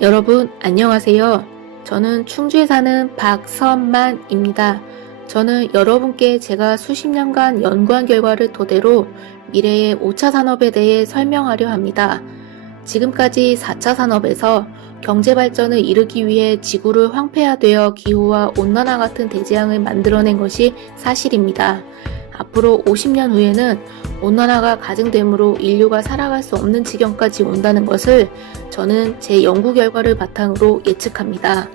여러분 안녕하세요. 저는 충주에 사는 박선만입니다. 저는 여러분께 제가 수십 년간 연구한 결과를 토대로 미래의 5차 산업에 대해 설명하려 합니다. 지금까지 4차 산업에서 경제 발전을 이루기 위해 지구를 황폐화되어 기후와 온난화 같은 대재앙을 만들어낸 것이 사실입니다. 앞으로 50년 후에는 온난화가 가중되므로 인류가 살아갈 수 없는 지경까지 온다는 것을 저는 제 연구 결과를 바탕으로 예측합니다.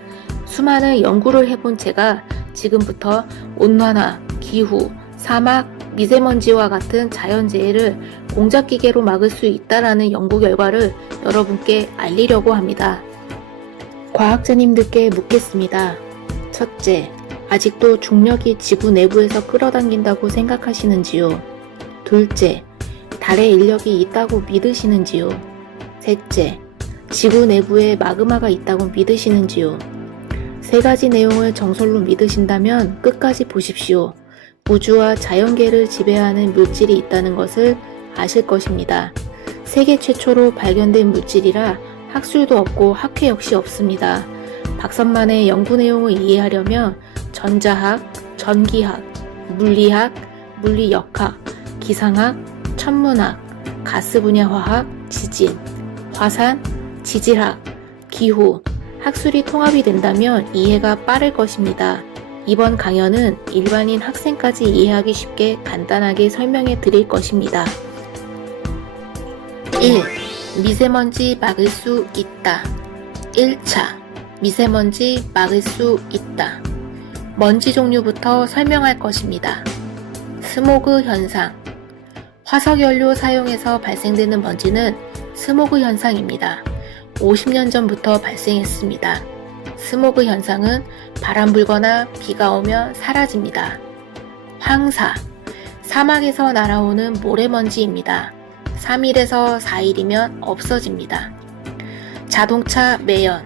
수많은 연구를 해본 제가 지금부터 온난화, 기후, 사막, 미세먼지와 같은 자연재해를 공작기계로 막을 수 있다라는 연구 결과를 여러분께 알리려고 합니다. 과학자님들께 묻겠습니다. 첫째, 아직도 중력이 지구 내부에서 끌어당긴다고 생각하시는지요? 둘째, 달에 인력이 있다고 믿으시는지요? 셋째, 지구 내부에 마그마가 있다고 믿으시는지요? 세 가지 내용을 정설로 믿으신다면 끝까지 보십시오. 우주와 자연계를 지배하는 물질이 있다는 것을 아실 것입니다. 세계 최초로 발견된 물질이라 학술도 없고 학회 역시 없습니다. 박선만의 연구 내용을 이해하려면 전자학, 전기학, 물리학, 물리역학, 기상학, 천문학, 가스 분야 화학, 지진, 화산, 지질학, 기후, 학술이 통합이 된다면 이해가 빠를 것입니다. 이번 강연은 일반인 학생까지 이해하기 쉽게 간단하게 설명해 드릴 것입니다. 1. 미세먼지 막을 수 있다. 1차 미세먼지 막을 수 있다. 먼지 종류부터 설명할 것입니다. 스모그 현상. 화석연료 사용해서 발생되는 먼지는 스모그 현상입니다. 50년 전부터 발생했습니다. 스모그 현상은 바람 불거나 비가 오면 사라집니다. 황사. 사막에서 날아오는 모래먼지입니다. 3일에서 4일이면 없어집니다. 자동차 매연.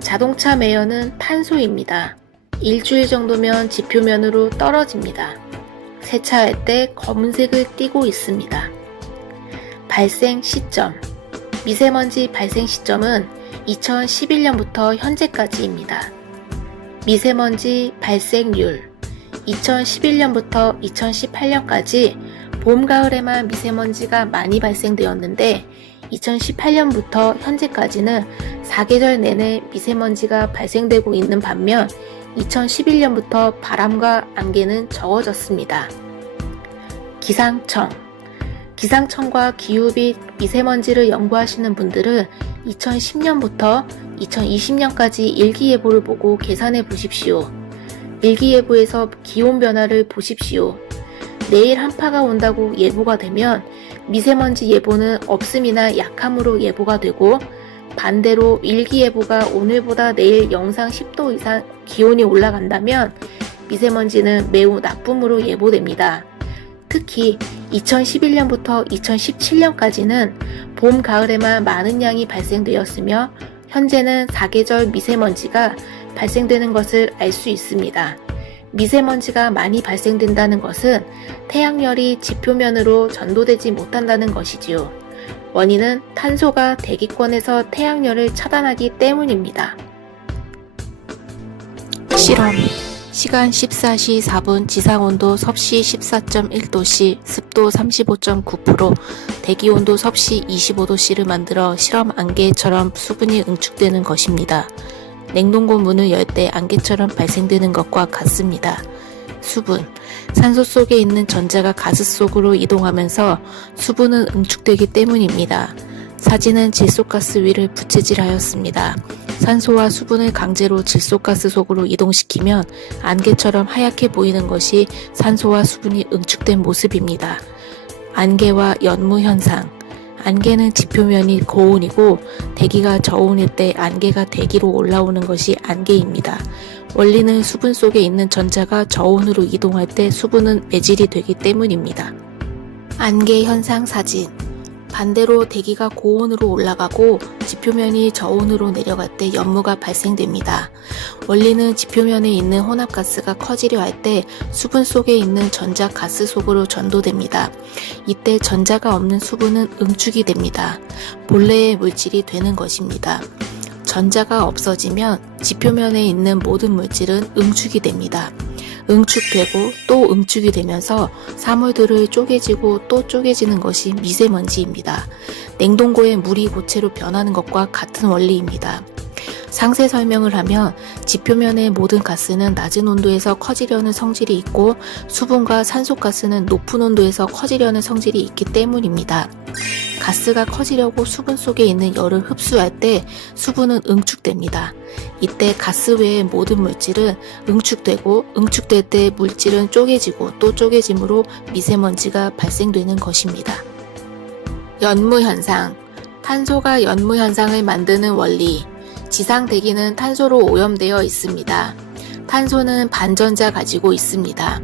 자동차 매연은 탄소입니다. 일주일 정도면 지표면으로 떨어집니다. 세차할 때 검은색을 띠고 있습니다. 발생 시점. 미세먼지 발생 시점은 2011년부터 현재까지입니다. 미세먼지 발생률. 2011년부터 2018년까지 봄, 가을에만 미세먼지가 많이 발생되었는데 2018년부터 현재까지는 사계절 내내 미세먼지가 발생되고 있는 반면 2011년부터 바람과 안개는 적어졌습니다. 기상청. 기상청과 기후 및 미세먼지를 연구하시는 분들은 2010년부터 2020년까지 일기예보를 보고 계산해 보십시오. 일기예보에서 기온 변화를 보십시오. 내일 한파가 온다고 예보가 되면 미세먼지 예보는 없음이나 약함으로 예보가 되고, 반대로 일기예보가 오늘보다 내일 영상 10도 이상 기온이 올라간다면 미세먼지는 매우 나쁨으로 예보됩니다. 특히 2011년부터 2017년까지는 봄, 가을에만 많은 양이 발생되었으며 현재는 사계절 미세먼지가 발생되는 것을 알 수 있습니다. 미세먼지가 많이 발생된다는 것은 태양열이 지표면으로 전도되지 못한다는 것이지요. 원인은 탄소가 대기권에서 태양열을 차단하기 때문입니다. 실험. 시간 14시 4분, 지상온도 섭씨 14.1도씨, 습도 35.9%, 대기온도 섭씨 25도씨를 만들어 실험 안개처럼 수분이 응축되는 것입니다. 냉동고 문을 열 때 안개처럼 발생되는 것과 같습니다. 수분. 산소 속에 있는 전자가 가스 속으로 이동하면서 수분은 응축되기 때문입니다. 사진은 질소가스 위를 부채질하였습니다. 산소와 수분을 강제로 질소가스 속으로 이동시키면 안개처럼 하얗게 보이는 것이 산소와 수분이 응축된 모습입니다. 안개와 연무 현상. 안개는 지표면이 고온이고 대기가 저온일 때 안개가 대기로 올라오는 것이 안개입니다. 원리는 수분 속에 있는 전자가 저온으로 이동할 때 수분은 매질이 되기 때문입니다. 안개 현상 사진. 반대로 대기가 고온으로 올라가고 지표면이 저온으로 내려갈 때 연무가 발생됩니다. 원리는 지표면에 있는 혼합가스가 커지려 할 때 수분 속에 있는 전자 가스 속으로 전도됩니다. 이때 전자가 없는 수분은 응축이 됩니다. 본래의 물질이 되는 것입니다. 전자가 없어지면 지표면에 있는 모든 물질은 응축이 됩니다. 응축되고 또 응축이 되면서 사물들을 쪼개지고 또 쪼개지는 것이 미세먼지입니다. 냉동고에 물이 고체로 변하는 것과 같은 원리입니다. 상세 설명을 하면 지표면의 모든 가스는 낮은 온도에서 커지려는 성질이 있고 수분과 산소가스는 높은 온도에서 커지려는 성질이 있기 때문입니다. 가스가 커지려고 수분 속에 있는 열을 흡수할 때 수분은 응축됩니다. 이때 가스 외의 모든 물질은 응축되고 응축될 때 물질은 쪼개지고 또 쪼개짐으로 미세먼지가 발생되는 것입니다. 연무현상, 탄소가 연무현상을 만드는 원리. 지상 대기는 탄소로 오염되어 있습니다. 탄소는 반전자 가지고 있습니다.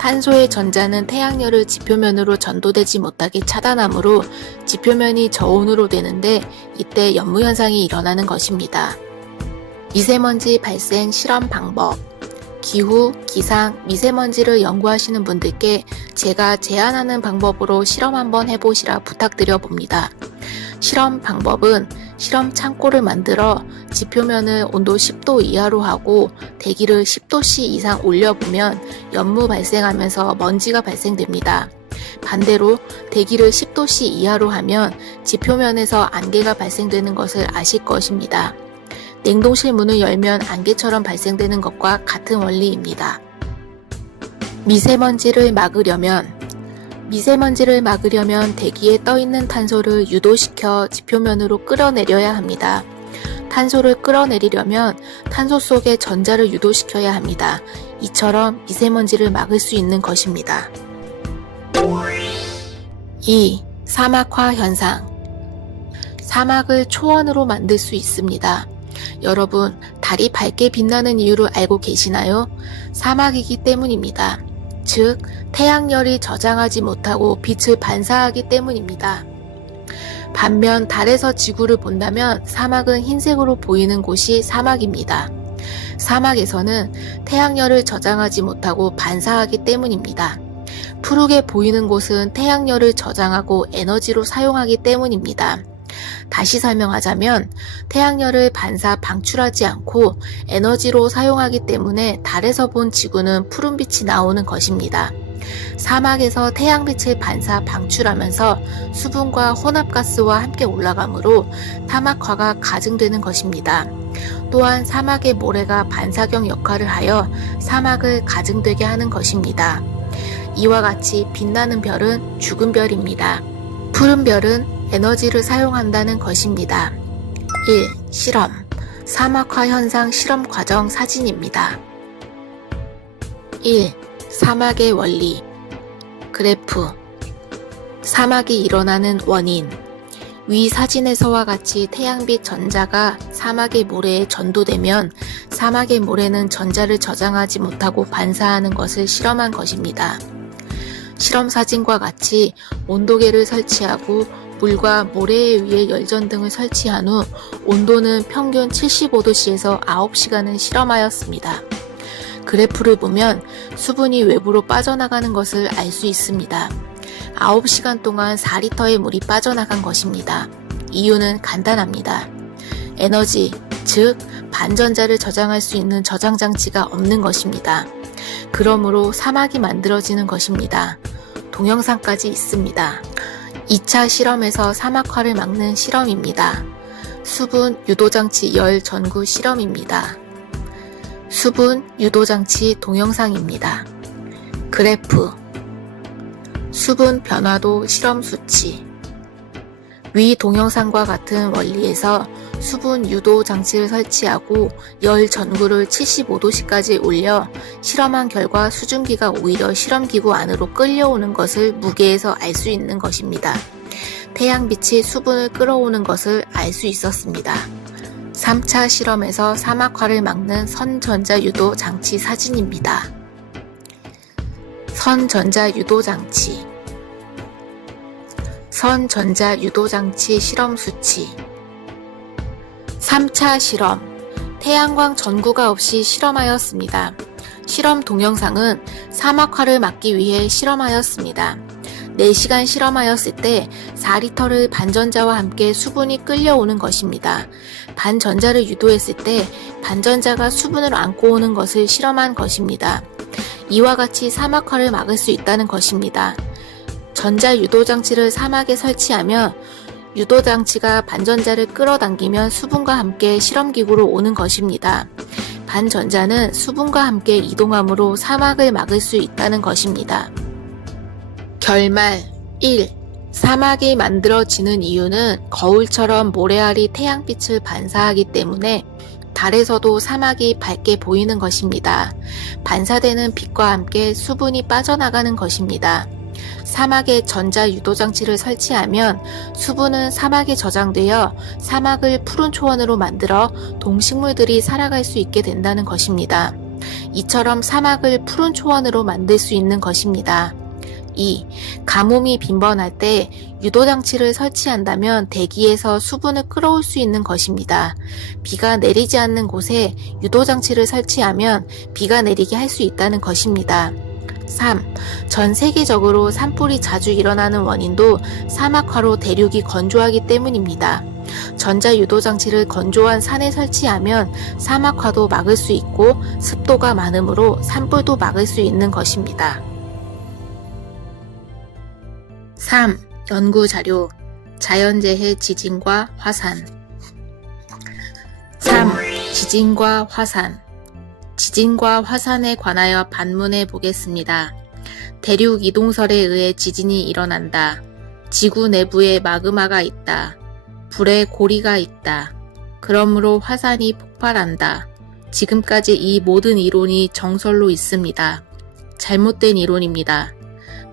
탄소의 전자는 태양열을 지표면으로 전도되지 못하게 차단하므로 지표면이 저온으로 되는데 이때 연무현상이 일어나는 것입니다. 미세먼지 발생 실험 방법. 기후, 기상, 미세먼지를 연구하시는 분들께 제가 제안하는 방법으로 실험 한번 해보시라 부탁드려 봅니다. 실험 방법은 실험 창고를 만들어 지표면을 온도 10도 이하로 하고 대기를 10도씨 이상 올려보면 연무 발생하면서 먼지가 발생됩니다. 반대로 대기를 10도씨 이하로 하면 지표면에서 안개가 발생되는 것을 아실 것입니다. 냉동실 문을 열면 안개처럼 발생되는 것과 같은 원리입니다. 미세먼지를 막으려면 대기에 떠있는 탄소를 유도시켜 지표면으로 끌어내려야 합니다. 탄소를 끌어내리려면 탄소 속에 전자를 유도시켜야 합니다. 이처럼 미세먼지를 막을 수 있는 것입니다. 2. 사막화 현상. 사막을 초원으로 만들 수 있습니다. 여러분, 달이 밝게 빛나는 이유를 알고 계시나요? 사막이기 때문입니다. 즉, 태양열이 저장하지 못하고 빛을 반사하기 때문입니다. 반면 달에서 지구를 본다면 사막은 흰색으로 보이는 곳이 사막입니다. 사막에서는 태양열을 저장하지 못하고 반사하기 때문입니다. 푸르게 보이는 곳은 태양열을 저장하고 에너지로 사용하기 때문입니다. 다시 설명하자면 태양열을 반사 방출하지 않고 에너지로 사용하기 때문에 달에서 본 지구는 푸른빛이 나오는 것입니다. 사막에서 태양빛을 반사 방출하면서 수분과 혼합가스와 함께 올라가므로 사막화가 가증되는 것입니다. 또한 사막의 모래가 반사경 역할을 하여 사막을 가증되게 하는 것입니다. 이와 같이 빛나는 별은 죽은 별입니다. 푸른 별은 에너지를 사용한다는 것입니다. 1. 실험. 사막화 현상 실험 과정 사진입니다. 1. 사막의 원리. 그래프. 사막이 일어나는 원인. 위 사진에서와 같이 태양빛 전자가 사막의 모래에 전도되면 사막의 모래는 전자를 저장하지 못하고 반사하는 것을 실험한 것입니다. 실험 사진과 같이 온도계를 설치하고 물과 모래 위에 열전등을 설치한 후 온도는 평균 75도씨에서 9시간을 실험하였습니다. 그래프를 보면 수분이 외부로 빠져나가는 것을 알 수 있습니다. 9시간 동안 4리터의 물이 빠져나간 것입니다. 이유는 간단합니다. 에너지, 즉 반전자를 저장할 수 있는 저장장치가 없는 것입니다. 그러므로 사막이 만들어지는 것입니다. 동영상까지 있습니다. 2차 실험에서 사막화를 막는 실험입니다. 수분 유도장치 열 전구 실험입니다. 수분 유도장치 동영상입니다. 그래프. 수분 변화도 실험 수치. 위 동영상과 같은 원리에서 수분 유도 장치를 설치하고 열 전구를 75도씨까지 올려 실험한 결과 수증기가 오히려 실험기구 안으로 끌려오는 것을 무게에서 알 수 있는 것입니다. 태양빛이 수분을 끌어오는 것을 알 수 있었습니다. 3차 실험에서 사막화를 막는 선전자 유도 장치 사진입니다. 선전자 유도 장치. 선전자 유도 장치 실험 수치. 3차 실험. 태양광 전구가 없이 실험하였습니다. 실험 동영상은 사막화를 막기 위해 실험하였습니다. 4시간 실험하였을 때 4리터를 반전자와 함께 수분이 끌려오는 것입니다. 반전자를 유도했을 때 반전자가 수분을 안고 오는 것을 실험한 것입니다. 이와 같이 사막화를 막을 수 있다는 것입니다. 전자 유도장치를 사막에 설치하면 유도장치가 반전자를 끌어당기면 수분과 함께 실험기구로 오는 것입니다. 반전자는 수분과 함께 이동함으로 사막을 막을 수 있다는 것입니다. 결말 1. 사막이 만들어지는 이유는 거울처럼 모래알이 태양빛을 반사하기 때문에 달에서도 사막이 밝게 보이는 것입니다. 반사되는 빛과 함께 수분이 빠져나가는 것입니다. 사막에 전자 유도장치를 설치하면 수분은 사막에 저장되어 사막을 푸른 초원으로 만들어 동식물들이 살아갈 수 있게 된다는 것입니다. 이처럼 사막을 푸른 초원으로 만들 수 있는 것입니다. 2. 가뭄이 빈번할 때 유도장치를 설치한다면 대기에서 수분을 끌어올 수 있는 것입니다. 비가 내리지 않는 곳에 유도장치를 설치하면 비가 내리게 할 수 있다는 것입니다. 3. 전 세계적으로 산불이 자주 일어나는 원인도 사막화로 대륙이 건조하기 때문입니다. 전자 유도장치를 건조한 산에 설치하면 사막화도 막을 수 있고 습도가 많으므로 산불도 막을 수 있는 것입니다. 3. 연구자료 자연재해 지진과 화산 3. 지진과 화산 지진과 화산에 관하여 반문해 보겠습니다. 대륙 이동설에 의해 지진이 일어난다. 지구 내부에 마그마가 있다. 불에 고리가 있다. 그러므로 화산이 폭발한다. 지금까지 이 모든 이론이 정설로 있습니다. 잘못된 이론입니다.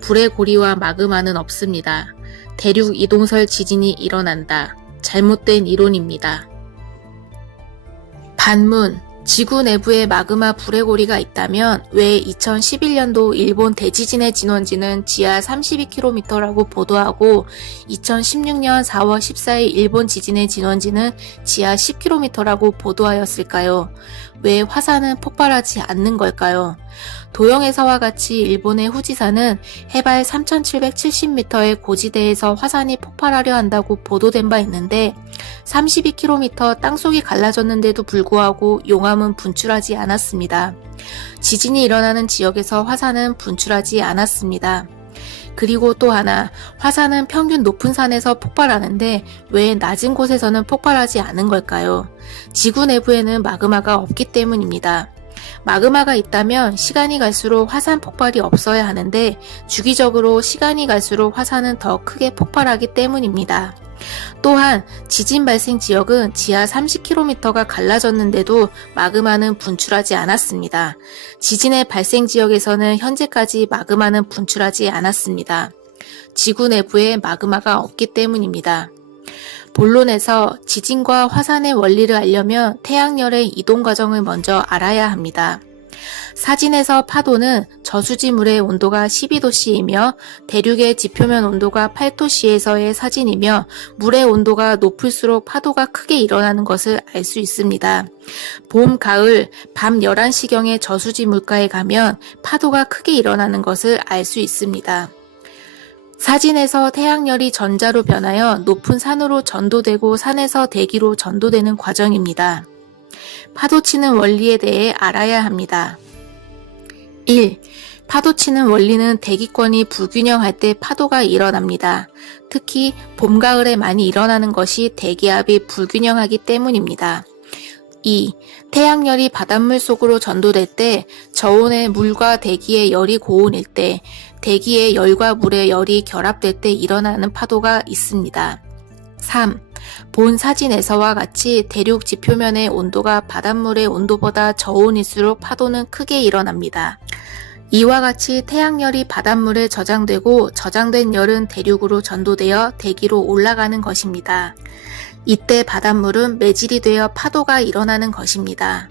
불의 고리와 마그마는 없습니다. 대륙 이동설 지진이 일어난다. 잘못된 이론입니다. 반문 지구 내부에 마그마 불의 고리가 있다면 왜 2011년도 일본 대지진의 진원지는 지하 32km라고 보도하고 2016년 4월 14일 일본 지진의 진원지는 지하 10km라고 보도하였을까요? 왜 화산은 폭발하지 않는 걸까요? 도영에서와 같이 일본의 후지산은 해발 3770m의 고지대에서 화산이 폭발하려 한다고 보도된 바 있는데 32km 땅속이 갈라졌는데도 불구하고 용암은 분출하지 않았습니다. 지진이 일어나는 지역에서 화산은 분출하지 않았습니다. 그리고 또 하나, 화산은 평균 높은 산에서 폭발하는데 왜 낮은 곳에서는 폭발하지 않은 걸까요? 지구 내부에는 마그마가 없기 때문입니다. 마그마가 있다면 시간이 갈수록 화산 폭발이 없어야 하는데 주기적으로 시간이 갈수록 화산은 더 크게 폭발하기 때문입니다. 또한 지진 발생 지역은 지하 30km가 갈라졌는데도 마그마는 분출하지 않았습니다. 지진의 발생 지역에서는 현재까지 마그마는 분출하지 않았습니다. 지구 내부에 마그마가 없기 때문입니다. 본론에서 지진과 화산의 원리를 알려면 태양열의 이동 과정을 먼저 알아야 합니다. 사진에서 파도는 저수지물의 온도가 12도씨이며 대륙의 지표면 온도가 8도씨에서의 사진이며 물의 온도가 높을수록 파도가 크게 일어나는 것을 알 수 있습니다. 봄, 가을, 밤 11시경에 저수지 물가에 가면 파도가 크게 일어나는 것을 알 수 있습니다. 사진에서 태양열이 전자로 변하여 높은 산으로 전도되고 산에서 대기로 전도되는 과정입니다. 파도치는 원리에 대해 알아야 합니다. 1. 파도치는 원리는 대기권이 불균형할 때 파도가 일어납니다. 특히 봄, 가을에 많이 일어나는 것이 대기압이 불균형하기 때문입니다. 2. 태양열이 바닷물 속으로 전도될 때 저온의 물과 대기의 열이 고온일 때 대기의 열과 물의 열이 결합될 때 일어나는 파도가 있습니다. 3. 본 사진에서와 같이 대륙 지표면의 온도가 바닷물의 온도보다 저온일수록 파도는 크게 일어납니다. 이와 같이 태양열이 바닷물에 저장되고 저장된 열은 대륙으로 전도되어 대기로 올라가는 것입니다. 이때 바닷물은 매질이 되어 파도가 일어나는 것입니다.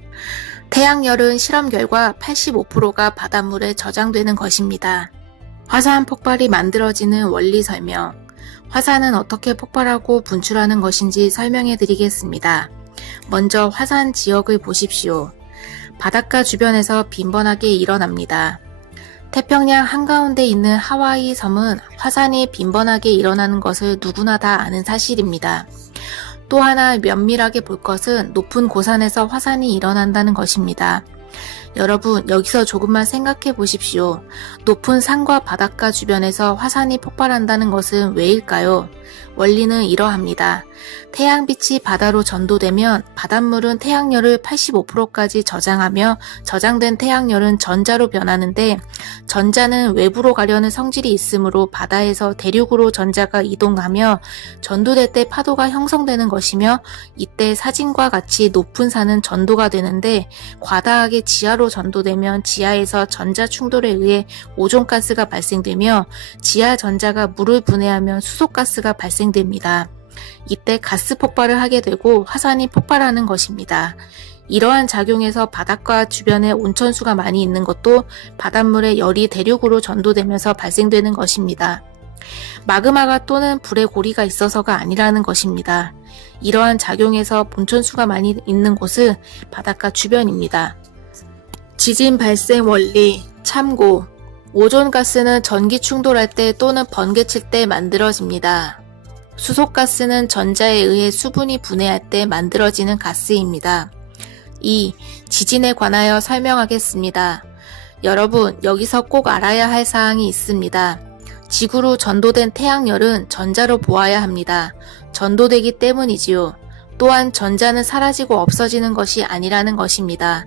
태양열은 실험 결과 85%가 바닷물에 저장되는 것입니다. 화산 폭발이 만들어지는 원리 설명. 화산은 어떻게 폭발하고 분출하는 것인지 설명해 드리겠습니다. 먼저 화산 지역을 보십시오. 바닷가 주변에서 빈번하게 일어납니다. 태평양 한가운데 있는 하와이 섬은 화산이 빈번하게 일어나는 것을 누구나 다 아는 사실입니다. 또 하나 면밀하게 볼 것은 높은 고산에서 화산이 일어난다는 것입니다. 여러분, 여기서 조금만 생각해 보십시오. 높은 산과 바닷가 주변에서 화산이 폭발한다는 것은 왜일까요? 원리는 이러합니다. 태양빛이 바다로 전도되면 바닷물은 태양열을 85%까지 저장하며 저장된 태양열은 전자로 변하는데, 전자는 외부로 가려는 성질이 있으므로 바다에서 대륙으로 전자가 이동하며 전도될 때 파도가 형성되는 것이며, 이때 사진과 같이 높은 산은 전도가 되는데 과다하게 지하로 전도되면 지하에서 전자 충돌에 의해 오존가스가 발생되며, 지하 전자가 물을 분해하면 수소가스가 발생됩니다. 이때 가스 폭발을 하게 되고 화산이 폭발하는 것입니다. 이러한 작용에서 바닷가 주변에 온천수가 많이 있는 것도 바닷물의 열이 대륙으로 전도되면서 발생되는 것입니다. 마그마가 또는 불의 고리가 있어서가 아니라는 것입니다. 이러한 작용에서 온천수가 많이 있는 곳은 바닷가 주변입니다. 지진 발생 원리 참고. 오존가스는 전기 충돌할 때 또는 번개칠 때 만들어집니다. 수소가스는 전자에 의해 수분이 분해할 때 만들어지는 가스입니다. 2. 지진에 관하여 설명하겠습니다. 여러분, 여기서 꼭 알아야 할 사항이 있습니다. 지구로 전도된 태양열은 전자로 보아야 합니다. 전도되기 때문이지요. 또한 전자는 사라지고 없어지는 것이 아니라는 것입니다.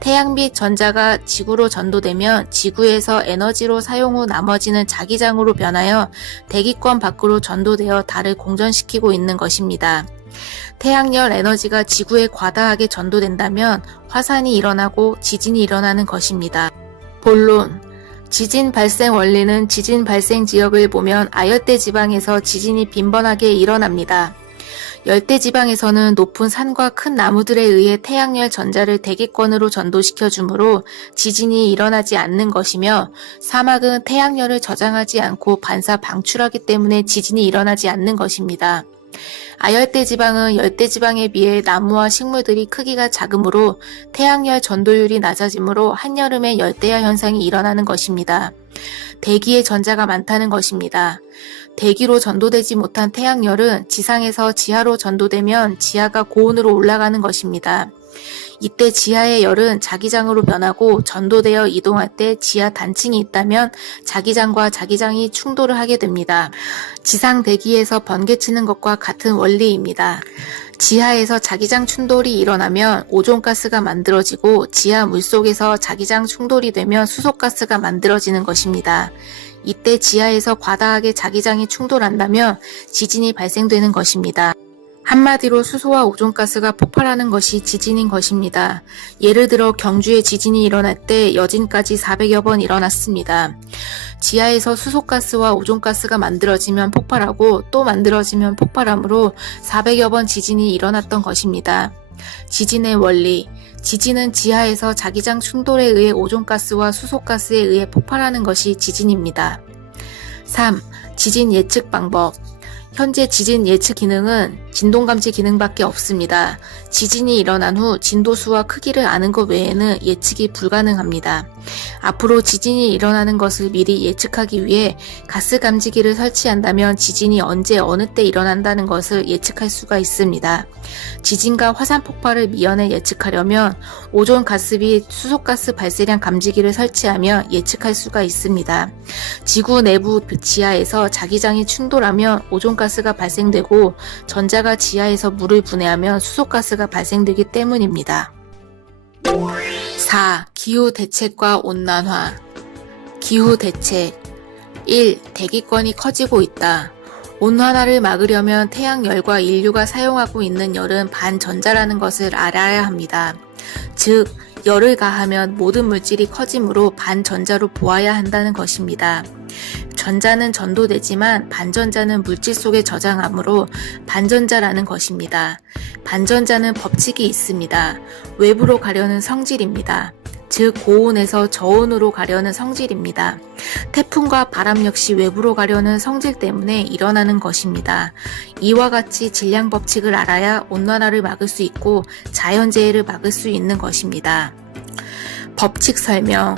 태양빛 전자가 지구로 전도되면 지구에서 에너지로 사용 후 나머지는 자기장으로 변하여 대기권 밖으로 전도되어 달을 공전시키고 있는 것입니다. 태양열 에너지가 지구에 과다하게 전도된다면 화산이 일어나고 지진이 일어나는 것입니다. 본론. 지진 발생 원리는 지진 발생 지역을 보면 아열대 지방에서 지진이 빈번하게 일어납니다. 열대지방에서는 높은 산과 큰 나무들에 의해 태양열 전자를 대기권으로 전도시켜 주므로 지진이 일어나지 않는 것이며, 사막은 태양열을 저장하지 않고 반사 방출하기 때문에 지진이 일어나지 않는 것입니다. 아열대지방은 열대지방에 비해 나무와 식물들이 크기가 작으므로 태양열 전도율이 낮아지므로 한여름에 열대야 현상이 일어나는 것입니다. 대기에 전자가 많다는 것입니다. 대기로 전도되지 못한 태양열은 지상에서 지하로 전도되면 지하가 고온으로 올라가는 것입니다. 이때 지하의 열은 자기장으로 변하고 전도되어 이동할 때 지하 단층이 있다면 자기장과 자기장이 충돌을 하게 됩니다. 지상 대기에서 번개치는 것과 같은 원리입니다. 지하에서 자기장 충돌이 일어나면 오존가스가 만들어지고 지하 물속에서 자기장 충돌이 되면 수소가스가 만들어지는 것입니다. 이때 지하에서 과다하게 자기장이 충돌한다면 지진이 발생되는 것입니다. 한마디로 수소와 오존가스가 폭발하는 것이 지진인 것입니다. 예를 들어 경주에 지진이 일어날 때 여진까지 400여 번 일어났습니다. 지하에서 수소가스와 오존가스가 만들어지면 폭발하고 또 만들어지면 폭발하므로 400여 번 지진이 일어났던 것입니다. 지진의 원리. 지진은 지하에서 자기장 충돌에 의해 오존가스와 수소가스에 의해 폭발하는 것이 지진입니다. 3. 지진 예측 방법. 현재 지진 예측 기능은 진동감지 기능밖에 없습니다. 지진이 일어난 후 진도수와 크기를 아는 것 외에는 예측이 불가능합니다. 앞으로 지진이 일어나는 것을 미리 예측하기 위해 가스 감지기를 설치한다면 지진이 언제 어느 때 일어난다는 것을 예측할 수가 있습니다. 지진과 화산 폭발을 미연에 예측하려면 오존 가스 및 수소가스 발생량 감지기를 설치하며 예측할 수가 있습니다. 지구 내부 지하에서 자기장이 충돌하면 오존가스가 발생되고 전자가 지하에서 물을 분해하면 수소가스가 발생되기 때문입니다. 4. 기후 대책과 온난화. 기후 대책. 1. 대기권이 커지고 있다. 온난화를 막으려면 태양열과 인류가 사용하고 있는 열은 반전자라는 것을 알아야 합니다. 즉, 열을 가하면 모든 물질이 커지므로 반전자로 보아야 한다는 것입니다. 전자는 전도되지만 반전자는 물질 속에 저장하므로 반전자라는 것입니다. 반전자는 법칙이 있습니다. 외부로 가려는 성질입니다. 즉 고온에서 저온으로 가려는 성질입니다. 태풍과 바람 역시 외부로 가려는 성질 때문에 일어나는 것입니다. 이와 같이 질량 법칙을 알아야 온난화를 막을 수 있고 자연재해를 막을 수 있는 것입니다. 법칙 설명.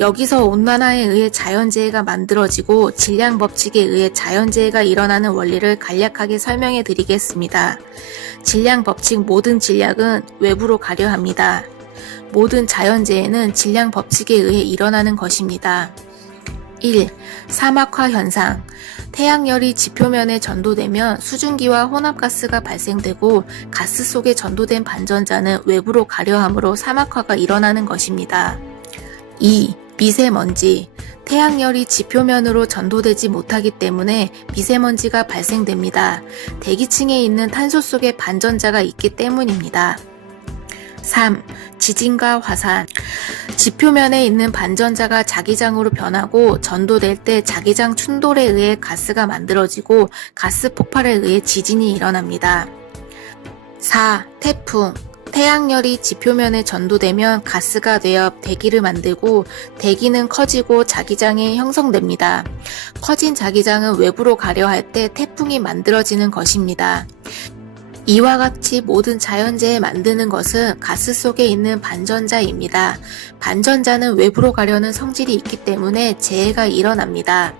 여기서 온난화에 의해 자연재해가 만들어지고 질량 법칙에 의해 자연재해가 일어나는 원리를 간략하게 설명해 드리겠습니다. 질량 법칙 모든 질량은 외부로 가려 합니다. 모든 자연재해는 질량 법칙에 의해 일어나는 것입니다. 1. 사막화 현상. 태양열이 지표면에 전도되면 수증기와 혼합가스가 발생되고 가스 속에 전도된 반전자는 외부로 가려 하므로 사막화가 일어나는 것입니다. 2. 미세먼지. 태양열이 지표면으로 전도되지 못하기 때문에 미세먼지가 발생됩니다. 대기층에 있는 탄소 속에 반전자가 있기 때문입니다. 3. 지진과 화산. 지표면에 있는 반전자가 자기장으로 변하고 전도될 때 자기장 충돌에 의해 가스가 만들어지고 가스 폭발에 의해 지진이 일어납니다. 4. 태풍. 태양열이 지표면에 전도되면 가스가 되어 대기를 만들고 대기는 커지고 자기장이 형성됩니다. 커진 자기장은 외부로 가려 할 때 태풍이 만들어지는 것입니다. 이와 같이 모든 자연재해 만드는 것은 가스 속에 있는 반전자입니다. 반전자는 외부로 가려는 성질이 있기 때문에 재해가 일어납니다.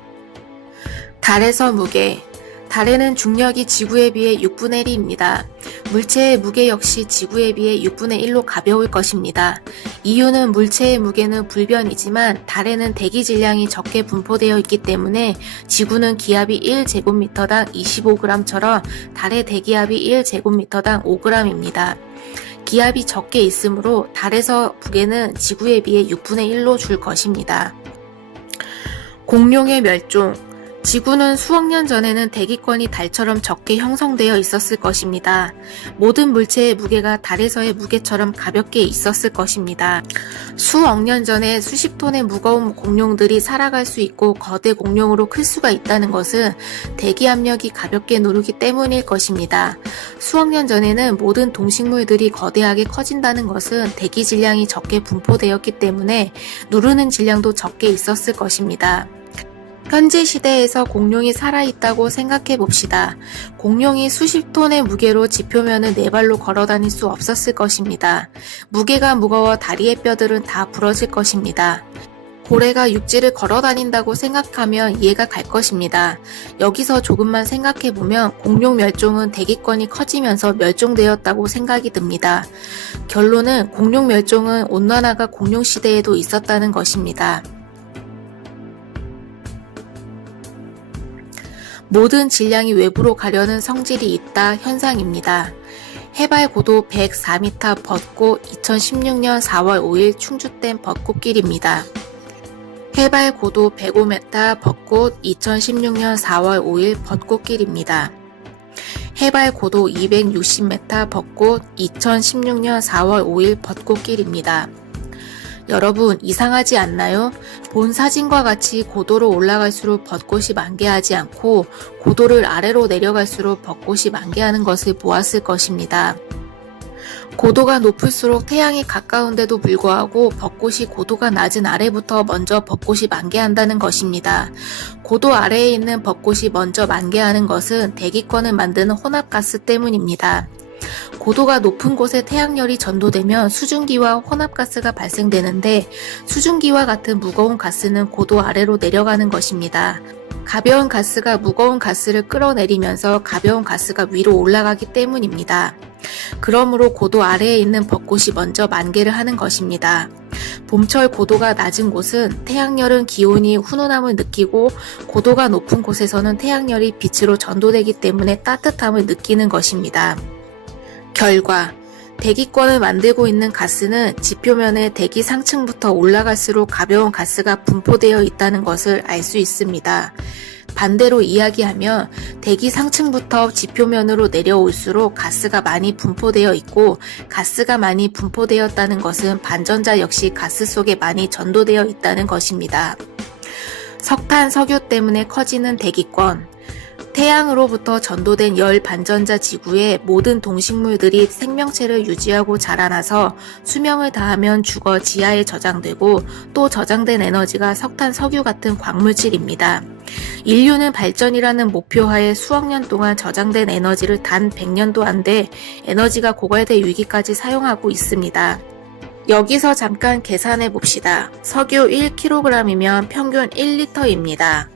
달에서 무게. 달에는 중력이 지구에 비해 6분의 1입니다. 물체의 무게 역시 지구에 비해 6분의 1로 가벼울 것입니다. 이유는 물체의 무게는 불변이지만 달에는 대기 질량이 적게 분포되어 있기 때문에 지구는 기압이 1제곱미터당 25g처럼 달의 대기압이 1제곱미터당 5g입니다. 기압이 적게 있으므로 달에서 무게는 지구에 비해 6분의 1로 줄 것입니다. 공룡의 멸종. 지구는 수억 년 전에는 대기권이 달처럼 적게 형성되어 있었을 것입니다. 모든 물체의 무게가 달에서의 무게처럼 가볍게 있었을 것입니다. 수억 년 전에 수십 톤의 무거운 공룡들이 살아갈 수 있고 거대 공룡으로 클 수가 있다는 것은 대기 압력이 가볍게 누르기 때문일 것입니다. 수억 년 전에는 모든 동식물들이 거대하게 커진다는 것은 대기 질량이 적게 분포되었기 때문에 누르는 질량도 적게 있었을 것입니다. 현재 시대에서 공룡이 살아있다고 생각해 봅시다. 공룡이 수십 톤의 무게로 지표면을 네 발로 걸어 다닐 수 없었을 것입니다. 무게가 무거워 다리의 뼈들은 다 부러질 것입니다. 고래가 육지를 걸어 다닌다고 생각하면 이해가 갈 것입니다. 여기서 조금만 생각해 보면 공룡 멸종은 대기권이 커지면서 멸종되었다고 생각이 듭니다. 결론은 공룡 멸종은 온난화가 공룡 시대에도 있었다는 것입니다. 모든 질량이 외부로 가려는 성질이 있다 현상입니다. 해발 고도 104m 벚꽃 2016년 4월 5일 충주댐 벚꽃길입니다. 해발 고도 105m 벚꽃 2016년 4월 5일 벚꽃길입니다. 해발 고도 260m 벚꽃 2016년 4월 5일 벚꽃길입니다. 여러분 이상하지 않나요? 본 사진과 같이 고도로 올라갈수록 벚꽃이 만개하지 않고 고도를 아래로 내려갈수록 벚꽃이 만개하는 것을 보았을 것입니다. 고도가 높을수록 태양이 가까운데도 불구하고 벚꽃이 고도가 낮은 아래부터 먼저 벚꽃이 만개한다는 것입니다. 고도 아래에 있는 벚꽃이 먼저 만개하는 것은 대기권을 만드는 혼합가스 때문입니다. 고도가 높은 곳에 태양열이 전도되면 수증기와 혼합가스가 발생되는데 수증기와 같은 무거운 가스는 고도 아래로 내려가는 것입니다. 가벼운 가스가 무거운 가스를 끌어내리면서 가벼운 가스가 위로 올라가기 때문입니다. 그러므로 고도 아래에 있는 벚꽃이 먼저 만개를 하는 것입니다. 봄철 고도가 낮은 곳은 태양열은 기온이 훈훈함을 느끼고 고도가 높은 곳에서는 태양열이 빛으로 전도되기 때문에 따뜻함을 느끼는 것입니다. 결과 대기권을 만들고 있는 가스는 지표면의 대기 상층부터 올라갈수록 가벼운 가스가 분포되어 있다는 것을 알 수 있습니다. 반대로 이야기하면 대기 상층부터 지표면으로 내려올수록 가스가 많이 분포되어 있고 가스가 많이 분포되었다는 것은 반전자 역시 가스 속에 많이 전도되어 있다는 것입니다. 석탄, 석유 때문에 커지는 대기권. 태양으로부터 전도된 열 반전자 지구의 모든 동식물들이 생명체를 유지하고 자라나서 수명을 다하면 죽어 지하에 저장되고 또 저장된 에너지가 석탄, 석유 같은 광물질입니다. 인류는 발전이라는 목표하에 수억 년 동안 저장된 에너지를 단 100년도 안 돼 에너지가 고갈될 위기까지 사용하고 있습니다. 여기서 잠깐 계산해 봅시다. 석유 1kg이면 평균 1리터입니다.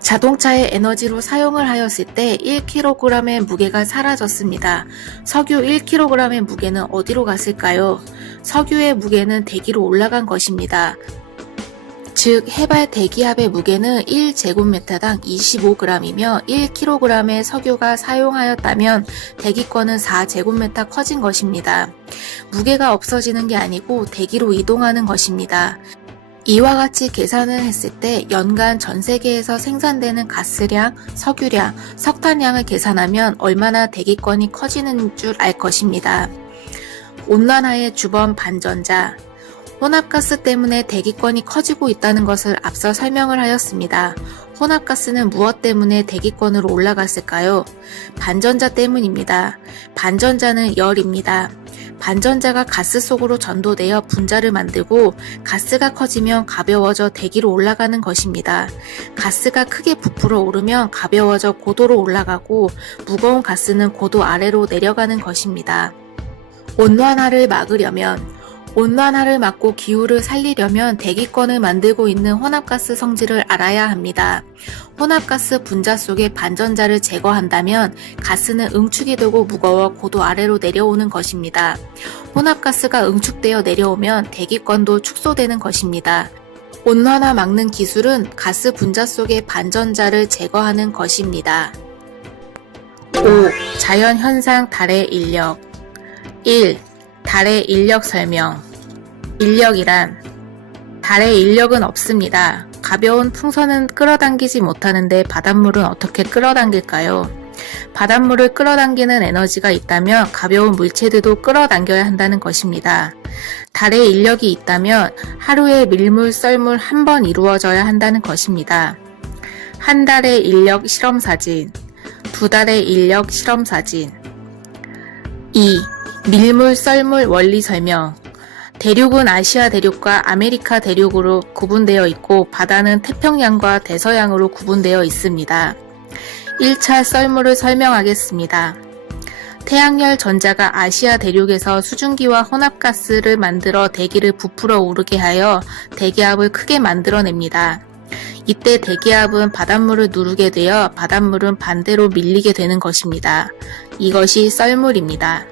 자동차의 에너지로 사용을 하였을 때 1kg의 무게가 사라졌습니다. 석유 1kg의 무게는 어디로 갔을까요? 석유의 무게는 대기로 올라간 것입니다. 즉 해발 대기압의 무게는 1제곱미터당 25g이며 1kg의 석유가 사용하였다면 대기권은 4제곱미터 커진 것입니다. 무게가 없어지는 게 아니고 대기로 이동하는 것입니다. 이와 같이 계산을 했을 때 연간 전 세계에서 생산되는 가스량, 석유량, 석탄량을 계산하면 얼마나 대기권이 커지는 줄 알 것입니다. 온난화의 주범 반전자, 혼합가스 때문에 대기권이 커지고 있다는 것을 앞서 설명을 하였습니다. 혼합가스는 무엇 때문에 대기권으로 올라갔을까요? 반전자 때문입니다. 반전자는 열입니다. 반전자가 가스 속으로 전도되어 분자를 만들고 가스가 커지면 가벼워져 대기로 올라가는 것입니다. 가스가 크게 부풀어 오르면 가벼워져 고도로 올라가고 무거운 가스는 고도 아래로 내려가는 것입니다. 온난화를 막고 기후를 살리려면 대기권을 만들고 있는 혼합가스 성질을 알아야 합니다. 혼합가스 분자 속의 반전자를 제거한다면 가스는 응축이 되고 무거워 고도 아래로 내려오는 것입니다. 혼합가스가 응축되어 내려오면 대기권도 축소되는 것입니다. 온난화 막는 기술은 가스 분자 속의 반전자를 제거하는 것입니다. 5. 자연현상 달의 인력 1. 달의 인력 설명. 인력이란 달의 인력은 없습니다. 가벼운 풍선은 끌어당기지 못하는데 바닷물은 어떻게 끌어당길까요? 바닷물을 끌어당기는 에너지가 있다면 가벼운 물체들도 끌어당겨야 한다는 것입니다. 달의 인력이 있다면 하루에 밀물, 썰물 한 번 이루어져야 한다는 것입니다. 한 달의 인력 실험사진, 두 달의 인력 실험사진. 2. 밀물, 썰물 원리 설명. 대륙은 아시아 대륙과 아메리카 대륙으로 구분되어 있고 바다는 태평양과 대서양으로 구분되어 있습니다. 1차 썰물을 설명하겠습니다. 태양열 전자가 아시아 대륙에서 수증기와 혼합가스를 만들어 대기를 부풀어 오르게 하여 대기압을 크게 만들어냅니다. 이때 대기압은 바닷물을 누르게 되어 바닷물은 반대로 밀리게 되는 것입니다. 이것이 썰물입니다.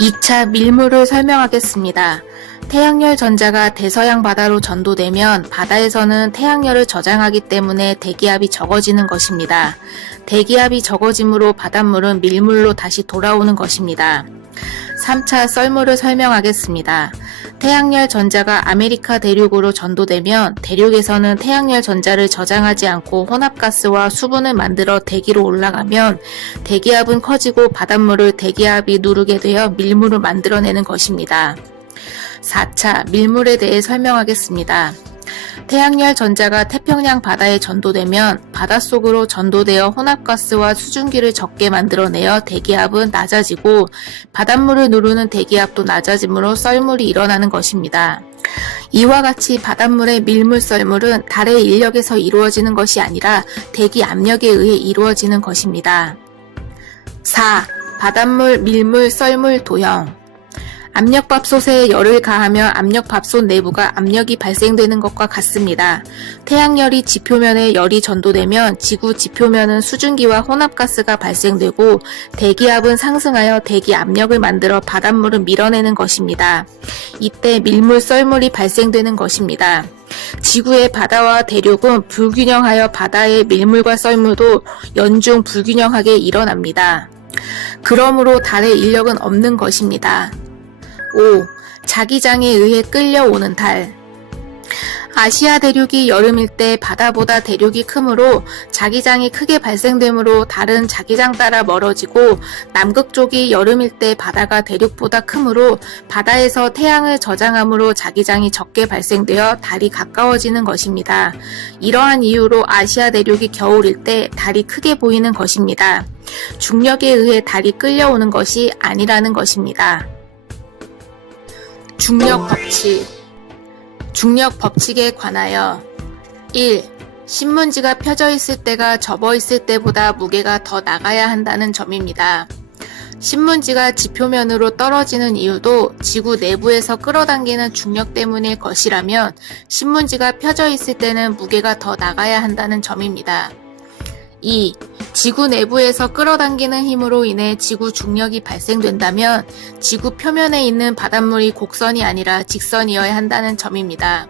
2차 밀물을 설명하겠습니다. 태양열 전자가 대서양 바다로 전도되면 바다에서는 태양열을 저장하기 때문에 대기압이 적어지는 것입니다. 대기압이 적어짐으로 바닷물은 밀물로 다시 돌아오는 것입니다. 3차 썰물을 설명하겠습니다. 태양열 전자가 아메리카 대륙으로 전도되면 대륙에서는 태양열 전자를 저장하지 않고 혼합가스와 수분을 만들어 대기로 올라가면 대기압은 커지고 바닷물을 대기압이 누르게 되어 밀물을 만들어내는 것입니다. 4차 밀물에 대해 설명하겠습니다. 태양열 전자가 태평양 바다에 전도되면 바닷속으로 전도되어 혼합가스와 수증기를 적게 만들어내어 대기압은 낮아지고 바닷물을 누르는 대기압도 낮아지므로 썰물이 일어나는 것입니다. 이와 같이 바닷물의 밀물 썰물은 달의 인력에서 이루어지는 것이 아니라 대기 압력에 의해 이루어지는 것입니다. 4. 바닷물 밀물 썰물 도형. 압력밥솥에 열을 가하면 압력밥솥 내부가 압력이 발생되는 것과 같습니다. 태양열이 지표면에 열이 전도되면 지구 지표면은 수증기와 혼합가스가 발생되고 대기압은 상승하여 대기 압력을 만들어 바닷물을 밀어내는 것입니다. 이때 밀물 썰물이 발생되는 것입니다. 지구의 바다와 대륙은 불균형하여 바다의 밀물과 썰물도 연중 불균형하게 일어납니다. 그러므로 달의 인력은 없는 것입니다. 5. 자기장에 의해 끌려오는 달. 아시아 대륙이 여름일 때 바다보다 대륙이 크므로 자기장이 크게 발생되므로 달은 자기장 따라 멀어지고 남극 쪽이 여름일 때 바다가 대륙보다 크므로 바다에서 태양을 저장함으로 자기장이 적게 발생되어 달이 가까워지는 것입니다. 이러한 이유로 아시아 대륙이 겨울일 때 달이 크게 보이는 것입니다. 중력에 의해 달이 끌려오는 것이 아니라는 것입니다. 중력 법칙. 중력 법칙에 관하여 1. 신문지가 펴져 있을 때가 접어 있을 때보다 무게가 더 나가야 한다는 점입니다. 신문지가 지표면으로 떨어지는 이유도 지구 내부에서 끌어당기는 중력 때문일 것이라면 신문지가 펴져 있을 때는 무게가 더 나가야 한다는 점입니다. 2. 지구 내부에서 끌어당기는 힘으로 인해 지구 중력이 발생된다면 지구 표면에 있는 바닷물이 곡선이 아니라 직선이어야 한다는 점입니다.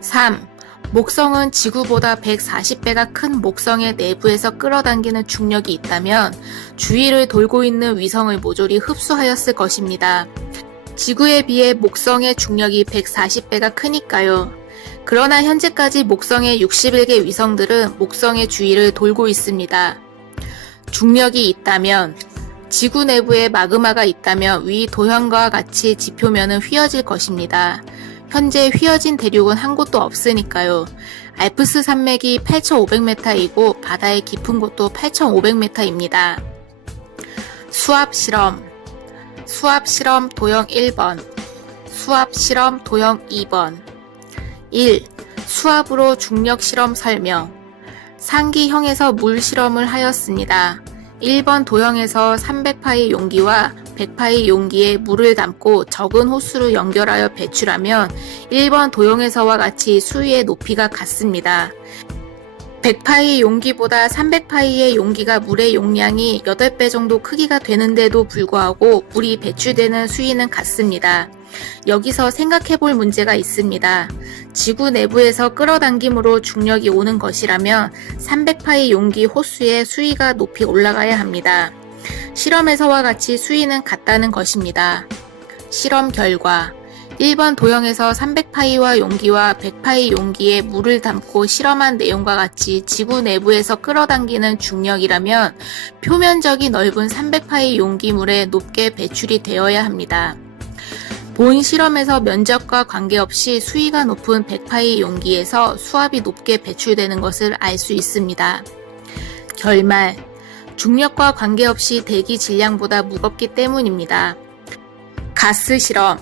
3. 목성은 지구보다 140배가 큰 목성의 내부에서 끌어당기는 중력이 있다면 주위를 돌고 있는 위성을 모조리 흡수하였을 것입니다. 지구에 비해 목성의 중력이 140배가 크니까요. 그러나 현재까지 목성의 61개 위성들은 목성의 주위를 돌고 있습니다. 중력이 있다면, 지구 내부에 마그마가 있다면 위 도형과 같이 지표면은 휘어질 것입니다. 현재 휘어진 대륙은 한 곳도 없으니까요. 알프스 산맥이 8,500m이고 바다의 깊은 곳도 8,500m입니다. 수압 실험 도형 1번, 수압 실험 도형 2번. 1. 수압으로 중력 실험 설명. 상기형에서 물 실험을 하였습니다. 1번 도형에서 300파의 용기와 100파의 용기에 물을 담고 적은 호수로 연결하여 배출하면 1번 도형에서와 같이 수위의 높이가 같습니다. 100파의 용기보다 300파의 용기가 물의 용량이 8배 정도 크기가 되는데도 불구하고 물이 배출되는 수위는 같습니다. 여기서 생각해 볼 문제가 있습니다. 지구 내부에서 끌어당김으로 중력이 오는 것이라면 300파의 용기 호수의 수위가 높이 올라가야 합니다. 실험에서와 같이 수위는 같다는 것입니다. 실험 결과 1번 도형에서 300파이와 용기와 100파이 용기에 물을 담고 실험한 내용과 같이 지구 내부에서 끌어당기는 중력이라면 표면적이 넓은 300파이 용기물에 높게 배출이 되어야 합니다. 본 실험에서 면적과 관계없이 수위가 높은 100파이 용기에서 수압이 높게 배출되는 것을 알 수 있습니다. 결말, 중력과 관계없이 대기 질량보다 무겁기 때문입니다. 가스 실험,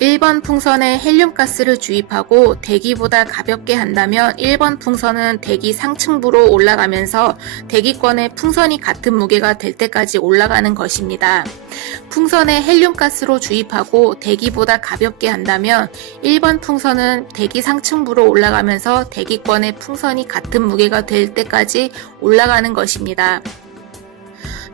1번 풍선에 헬륨가스를 주입하고 대기보다 가볍게 한다면 1번 풍선은 대기 상층부로 올라가면서 대기권의 풍선이 같은 무게가 될 때까지 올라가는 것입니다. 풍선에 헬륨가스로 주입하고 대기보다 가볍게 한다면 1번 풍선은 대기 상층부로 올라가면서 대기권의 풍선이 같은 무게가 될 때까지 올라가는 것입니다.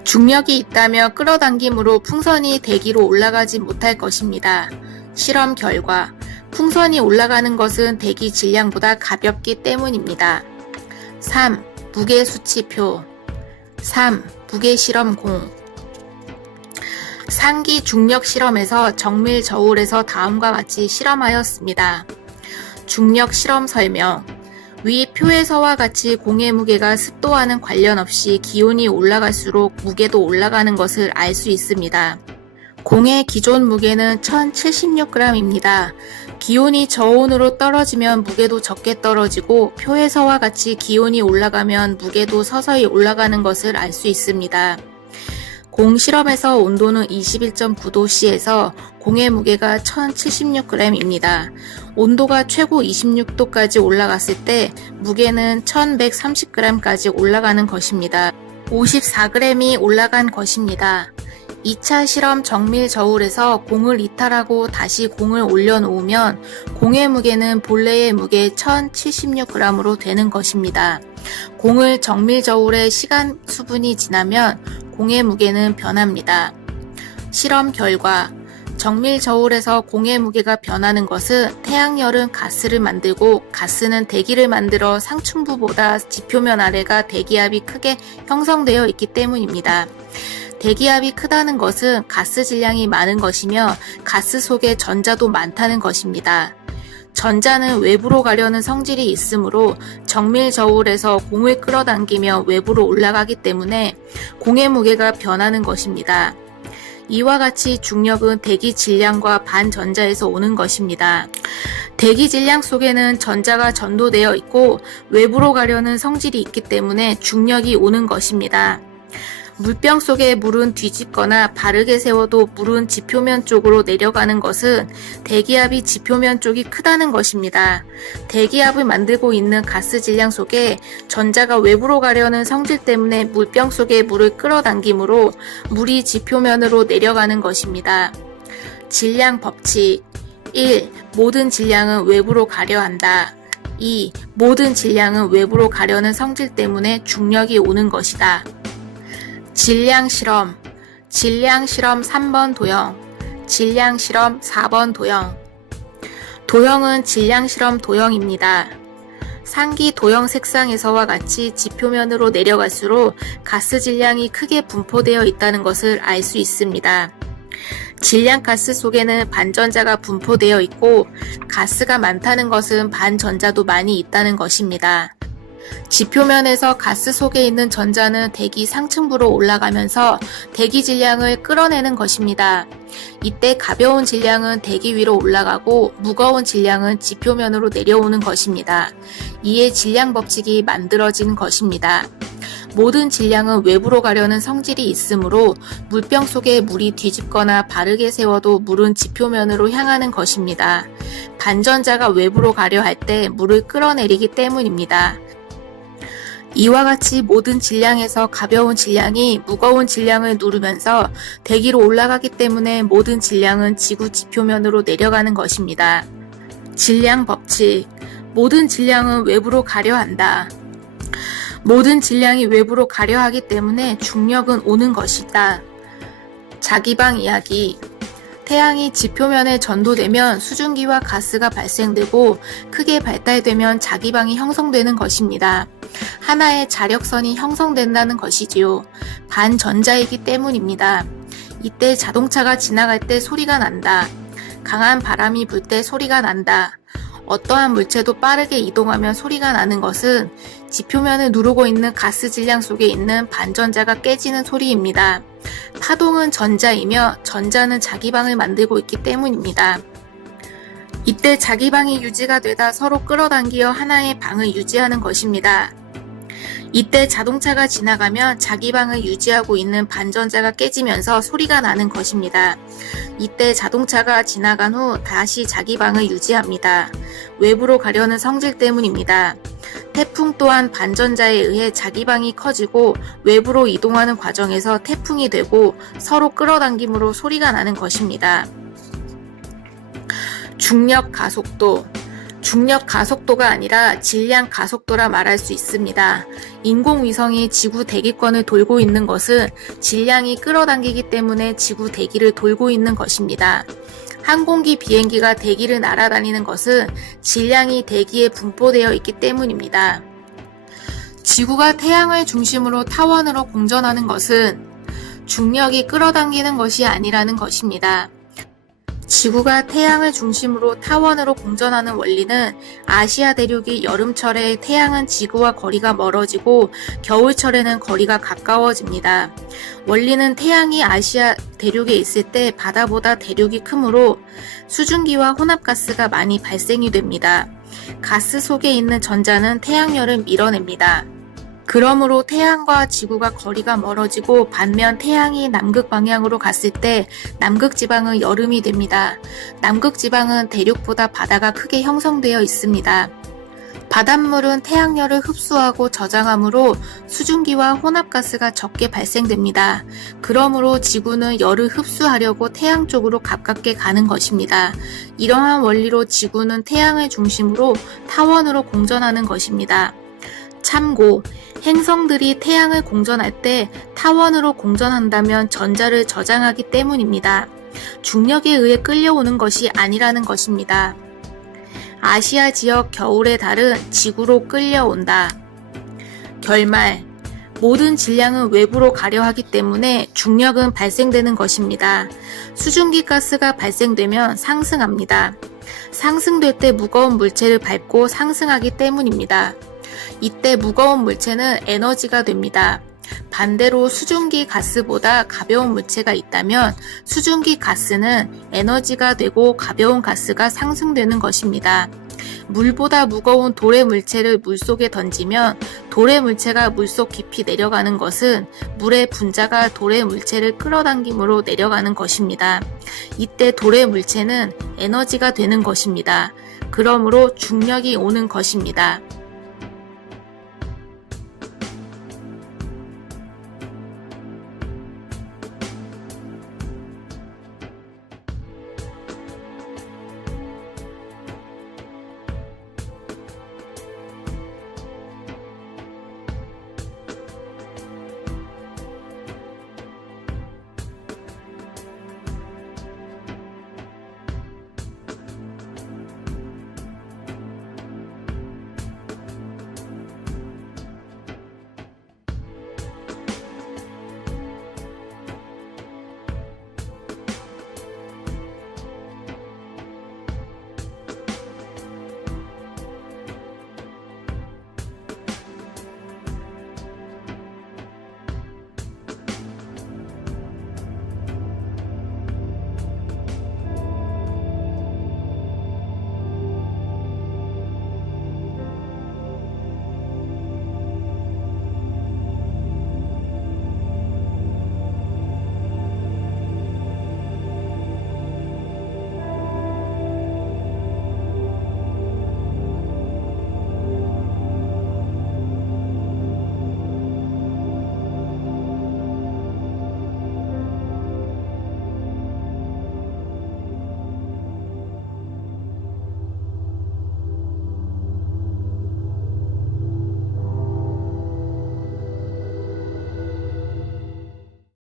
중력이 있다며 끌어당김으로 풍선이 대기로 올라가지 못할 것입니다. 실험 결과, 풍선이 올라가는 것은 대기 질량보다 가볍기 때문입니다. 3. 무게 수치표. 3. 무게 실험 공. 상기 중력 실험에서 정밀 저울에서 다음과 같이 실험하였습니다. 중력 실험 설명. 위 표에서와 같이 공의 무게가 습도와는 관련 없이 기온이 올라갈수록 무게도 올라가는 것을 알 수 있습니다. 공의 기존 무게는 1076g입니다. 기온이 저온으로 떨어지면 무게도 적게 떨어지고 표에서와 같이 기온이 올라가면 무게도 서서히 올라가는 것을 알 수 있습니다. 공 실험에서 온도는 21.9도씨에서 공의 무게가 1076g입니다. 온도가 최고 26도까지 올라갔을 때 무게는 1130g까지 올라가는 것입니다. 54g이 올라간 것입니다. 2차 실험 정밀 저울에서 공을 이탈하고 다시 공을 올려놓으면 공의 무게는 본래의 무게 1076g으로 되는 것입니다. 공을 정밀 저울에 시간 수분이 지나면 공의 무게는 변합니다. 실험 결과 정밀 저울에서 공의 무게가 변하는 것은 태양열은 가스를 만들고 가스는 대기를 만들어 상층부보다 지표면 아래가 대기압이 크게 형성되어 있기 때문입니다. 대기압이 크다는 것은 가스 질량이 많은 것이며 가스 속에 전자도 많다는 것입니다. 전자는 외부로 가려는 성질이 있으므로 정밀 저울에서 공을 끌어당기며 외부로 올라가기 때문에 공의 무게가 변하는 것입니다. 이와 같이 중력은 대기 질량과 반전자에서 오는 것입니다. 대기 질량 속에는 전자가 전도되어 있고 외부로 가려는 성질이 있기 때문에 중력이 오는 것입니다. 물병 속에 물은 뒤집거나 바르게 세워도 물은 지표면 쪽으로 내려가는 것은 대기압이 지표면 쪽이 크다는 것입니다. 대기압을 만들고 있는 가스 질량 속에 전자가 외부로 가려는 성질 때문에 물병 속에 물을 끌어당기므로 물이 지표면으로 내려가는 것입니다. 질량 법칙 1. 모든 질량은 외부로 가려 한다. 2. 모든 질량은 외부로 가려는 성질 때문에 중력이 오는 것이다. 질량 실험 3번 도형, 질량 실험 4번 도형. 도형은 질량 실험 도형입니다. 상기 도형 색상에서와 같이 지표면으로 내려갈수록 가스 질량이 크게 분포되어 있다는 것을 알 수 있습니다. 질량 가스 속에는 반전자가 분포되어 있고 가스가 많다는 것은 반전자도 많이 있다는 것입니다. 지표면에서 가스 속에 있는 전자는 대기 상층부로 올라가면서 대기 질량을 끌어내는 것입니다. 이때 가벼운 질량은 대기 위로 올라가고 무거운 질량은 지표면으로 내려오는 것입니다. 이에 질량 법칙이 만들어진 것입니다. 모든 질량은 외부로 가려는 성질이 있으므로 물병 속에 물이 뒤집거나 바르게 세워도 물은 지표면으로 향하는 것입니다. 반전자가 외부로 가려 할 때 물을 끌어내리기 때문입니다. 이와 같이 모든 질량에서 가벼운 질량이 무거운 질량을 누르면서 대기로 올라가기 때문에 모든 질량은 지구 지표면으로 내려가는 것입니다. 질량 법칙. 모든 질량은 외부로 가려 한다. 모든 질량이 외부로 가려 하기 때문에 중력은 오는 것이다. 자기방 이야기. 태양이 지표면에 전도되면 수증기와 가스가 발생되고 크게 발달되면 자기방이 형성되는 것입니다. 하나의 자력선이 형성된다는 것이지요. 반전자이기 때문입니다. 이때 자동차가 지나갈 때 소리가 난다. 강한 바람이 불 때 소리가 난다. 어떠한 물체도 빠르게 이동하면 소리가 나는 것은 지표면을 누르고 있는 가스 질량 속에 있는 반전자가 깨지는 소리입니다. 파동은 전자이며 전자는 자기방을 만들고 있기 때문입니다. 이때 자기방이 유지가 되다 서로 끌어당기어 하나의 방을 유지하는 것입니다. 이때 자동차가 지나가면 자기방을 유지하고 있는 반전자가 깨지면서 소리가 나는 것입니다. 이때 자동차가 지나간 후 다시 자기방을 유지합니다. 외부로 가려는 성질 때문입니다. 태풍 또한 반전자에 의해 자기방이 커지고 외부로 이동하는 과정에서 태풍이 되고 서로 끌어당김으로 소리가 나는 것입니다. 중력 가속도. 중력 가속도가 아니라 질량 가속도라 말할 수 있습니다. 인공위성이 지구 대기권을 돌고 있는 것은 질량이 끌어당기기 때문에 지구 대기를 돌고 있는 것입니다. 항공기 비행기가 대기를 날아다니는 것은 질량이 대기에 분포되어 있기 때문입니다. 지구가 태양을 중심으로 타원으로 공전하는 것은 중력이 끌어당기는 것이 아니라는 것입니다. 지구가 태양을 중심으로 타원으로 공전하는 원리는 아시아 대륙이 여름철에 태양은 지구와 거리가 멀어지고 겨울철에는 거리가 가까워집니다. 원리는 태양이 아시아 대륙에 있을 때 바다보다 대륙이 크므로 수증기와 혼합가스가 많이 발생이 됩니다. 가스 속에 있는 전자는 태양열을 밀어냅니다. 그러므로 태양과 지구가 거리가 멀어지고 반면 태양이 남극 방향으로 갔을 때 남극 지방은 여름이 됩니다. 남극 지방은 대륙보다 바다가 크게 형성되어 있습니다. 바닷물은 태양열을 흡수하고 저장하므로 수증기와 혼합가스가 적게 발생됩니다. 그러므로 지구는 열을 흡수하려고 태양 쪽으로 가깝게 가는 것입니다. 이러한 원리로 지구는 태양을 중심으로 타원으로 공전하는 것입니다. 참고, 행성들이 태양을 공전할 때 타원으로 공전한다면 전자를 저장하기 때문입니다. 중력에 의해 끌려오는 것이 아니라는 것입니다. 아시아 지역 겨울의 달은 지구로 끌려온다. 결말. 모든 질량은 외부로 가려 하기 때문에 중력은 발생되는 것입니다. 수증기 가스가 발생되면 상승합니다. 상승될 때 무거운 물체를 밟고 상승하기 때문입니다. 이때 무거운 물체는 에너지가 됩니다. 반대로 수증기 가스보다 가벼운 물체가 있다면 수증기 가스는 에너지가 되고 가벼운 가스가 상승되는 것입니다. 물보다 무거운 도래 물체를 물속에 던지면 도래 물체가 물속 깊이 내려가는 것은 물의 분자가 도래 물체를 끌어당김으로 내려가는 것입니다. 이때 도래 물체는 에너지가 되는 것입니다. 그러므로 중력이 오는 것입니다.